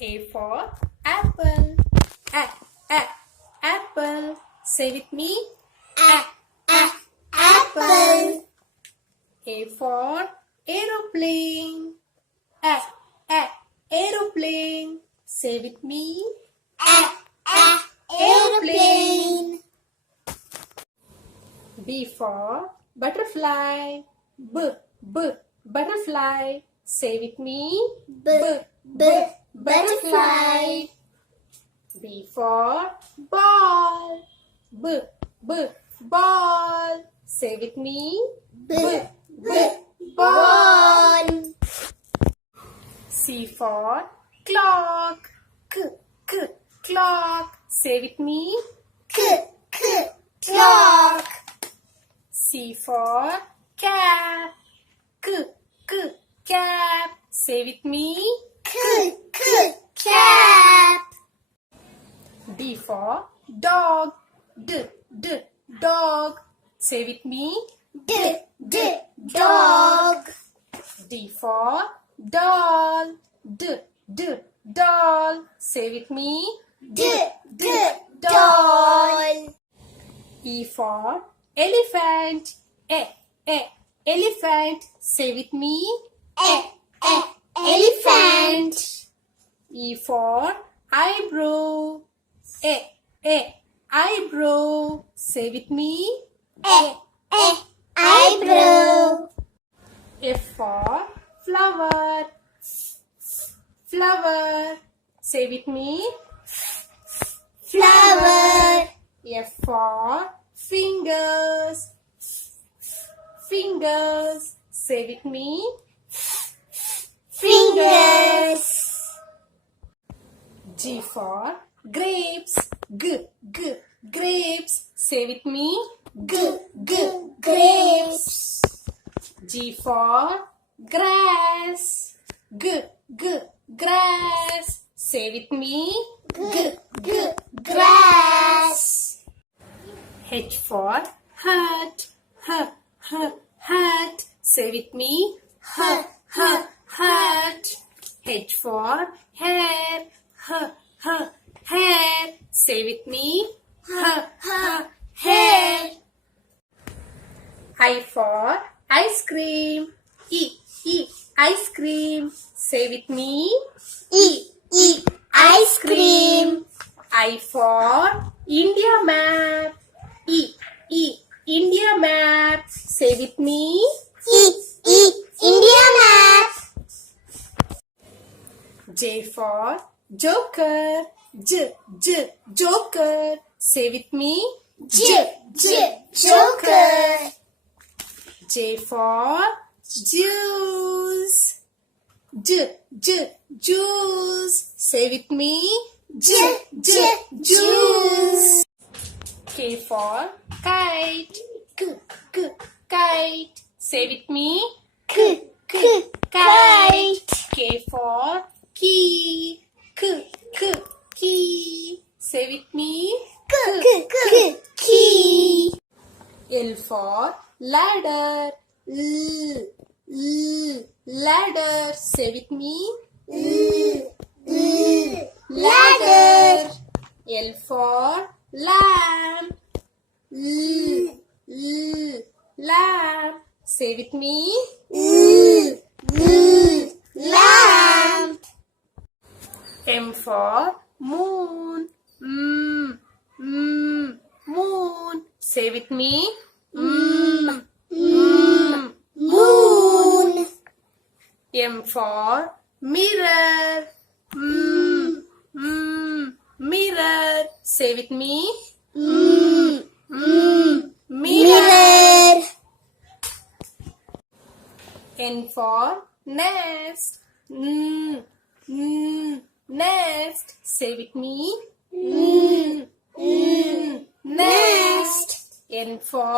A for apple. Apple. Say with me. Apple. A for aeroplane. Aeroplane. Say with me. Aeroplane. B for butterfly. Butterfly. Say with me. Butterfly. B for ball. Ball. Say with me. Ball. C for clock. Clock. Say with me. Clock. C for cap. Cap. Say with me. Cap. D for dog. Dog. Say with me. Dog. D for doll. Doll. Say with me. Doll. E for elephant. Elephant. Say with me. Elephant. E for eyebrow. Eyebrow. Say with me. Eyebrow. F for flower. Flower. Say with me. Flower. F for fingers. Fingers. Say with me. Fingers. G for grapes. Grapes. Say with me. Grapes. G for grass. Grass. Say with me. Grass. H for hat. Hat. Say with me. Hat. H for hair. Hair. Say with me. Hair. I for ice cream. Ice cream. Say with me. Ice cream. I for India map. India map. Say with me. India map. J for joker. Joker. Say with me. Joker. J for juice. Juice. Say with me. Juice. K for kite. Kite. Say with me. Kite. K for key. Key. Say with me. Key. L for ladder. Ladder. Say with me. Ladder. L for lamp. Lamp. Say with me. Lamp. M for moon. Moon. Say with me. Moon. M for mirror. Mirror. Say with me. Mirror. N for nest. Nest. Say with me. Nest. N for